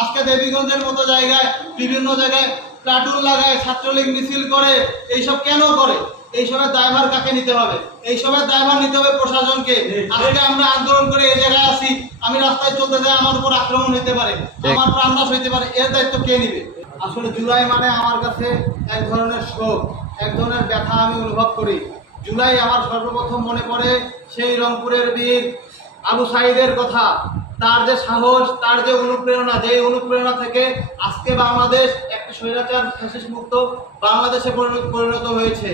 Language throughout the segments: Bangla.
আজকে দেবীগঞ্জের মতো জায়গায় বিভিন্ন জায়গায় প্লাটুন লাগায় ছাত্রলীগ মিছিল করে এইসব কেন করে? এইসবের দায়ভার কাকে নিতে হবে? এইসবের দায়ভার নিতে হবে প্রশাসনকে। আজকে আমরা আন্দোলন করে এই জায়গায় আসি আমি রাস্তায় চলতে যাই আমার উপর আক্রমণ হতে পারে আমার প্রাণনাশ হইতে পারে এর দায়িত্ব কে নিবে? আসলে জুলাই মানে আমার কাছে এক ধরনের শোক এক ধরনের ব্যথা আমি অনুভব করি। জুলাই আমার সর্বপ্রথম মনে পড়ে সেই রংপুরের বীর আবু সাইদের কথা। তার যে সাহস, তার যে অনুপ্রেরণা যে অনুপ্রেরণা থেকে আজকে বাংলাদেশ একটি স্বৈরাচার ফ্যাসিস্ট মুক্ত বাংলাদেশে পরিণত হয়েছে।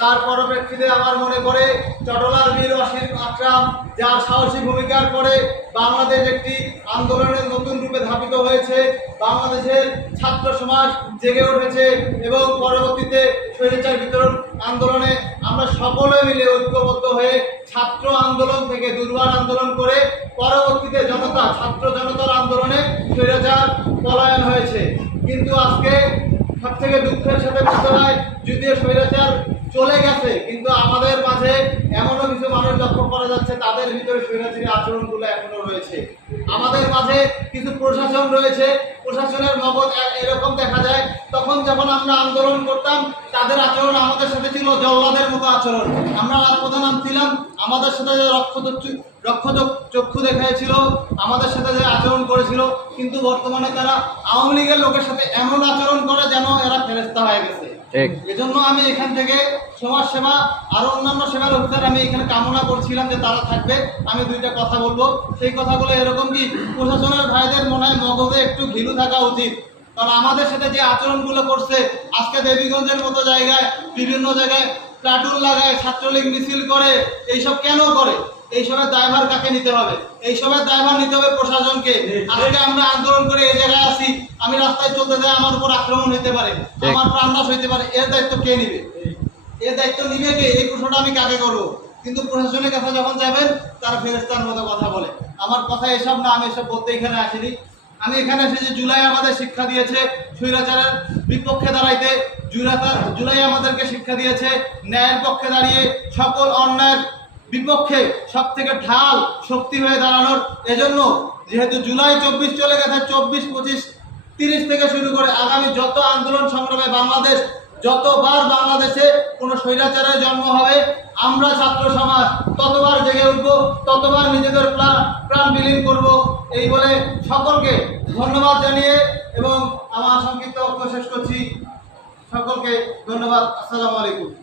তার পরপ্রেক্ষিতে আমার মনে পড়ে চটলার বীর অসীর আকরাম, যার সাহসী ভূমিকার পরে বাংলাদেশ একটি আন্দোলনের নতুন রূপে ধাবিত হয়েছে। বাংলাদেশের ছাত্র সমাজ জেগে উঠেছে এবং পরবর্তীতে স্বৈরাচার বিতরণ আন্দোলনে আমরা সকলে মিলে ঐক্যবদ্ধ হয়ে ছাত্র আন্দোলন থেকে দুর্বার আন্দোলন জনতা ছাত্র জনতার আন্দোলনে স্বৈরাচার পলায়ন হয়েছে। কিন্তু আজকে সব থেকে দুঃখের সাথে বলতে হয় যদিও স্বৈরাচার চলে গেছে, কিন্তু আমাদের মাঝে এমনও কিছু মানুষ লক্ষ্য করা যাচ্ছে, তাদের ভিতরে স্বৈরাচারী আচরণগুলো এখনও রয়েছে। আমাদের মাঝে কিছু প্রশাসন রয়েছে, প্রশাসনের এ- এরকম দেখা যায়, তখন যখন আমরা আন্দোলন করতাম, তাদের আচরণ আমাদের সাথে ছিল জল্লাদের মতো আচরণ। আমরা রাজপ্রধান ছিলাম আমাদের সাথে যে রক্ষ চক্ষু দেখাইছিল আমাদের সাথে যে আচরণ করেছিল কিন্তু বর্তমানে তারা আওয়ামী লীগের লোকের সাথে এমন আচরণ করে যেন এরা ফেরেস্তা হয়ে গেছে। এজন্য আমি এখান থেকে সমাজ সেবা আরও অন্যান্য সেবার অধিকার আমি এখানে কামনা করছিলাম যে তারা থাকবে। আমি দুইটা কথা বলব। সেই কথাগুলো এরকম কি প্রশাসনের ভাইদের মনে হয় মগজে একটু ঘিলু থাকা উচিত। কারণ আমাদের সাথে যে আচরণগুলো করছে আজকে দেবীগঞ্জের মতো জায়গায় বিভিন্ন জায়গায় প্লাটুন লাগায় ছাত্রলীগ মিছিল করে এইসব কেন করে? এইসবের দায়ভার কাকে নিতে হবে? এইসবের দায়ভার নিতে হবে প্রশাসনকে। আজকে আমরা আন্দোলন করে এই জায়গায় আসি আমি রাস্তায় চলতে যাই আমার উপর আক্রমণ হতে পারে। আমার প্রাণনাশ হইতে পারে। এর দায়িত্ব কে নিবে? এর দায়িত্ব নিবে কে? এই প্রশ্নটা আমি কাকে করব? কিন্তু প্রশাসনের কাছে যখন যাবেন তারা ফেরেস্তার মতো কথা বলে। আমার কথা এসব না আমি এসব বলতে এখানে আসিনি। আমি এখানে এসেছি জুলাই আমাদের শিক্ষা দিয়েছে স্বৈরাচারের বিপক্ষে দাঁড়াইতে জুলাই আমাদেরকে শিক্ষা দিয়েছে ন্যায়ের পক্ষে দাঁড়িয়ে সকল অন্যায়ের বিপক্ষে সব থেকে ঢাল শক্তি হয়ে দাঁড়ানোর এজন্য যেহেতু জুলাই চব্বিশ চলে গেছে, চব্বিশ, পঁচিশ, তিরিশ থেকে শুরু করে আগামী যত আন্দোলন সংগ্রামে বাংলাদেশ, যতবার বাংলাদেশে কোনো স্বৈরাচারের জন্ম হবে, আমরা ছাত্র সমাজ ততবার জেগে উঠব, ততবার নিজেদের প্রাণ প্রাণ বিলীন করব, এই বলে সকলকে ধন্যবাদ জানিয়ে এবং আমার সংক্ষিপ্ত বক্তব্য শেষ করছি। সকলকে ধন্যবাদ। আসসালামু আলাইকুম।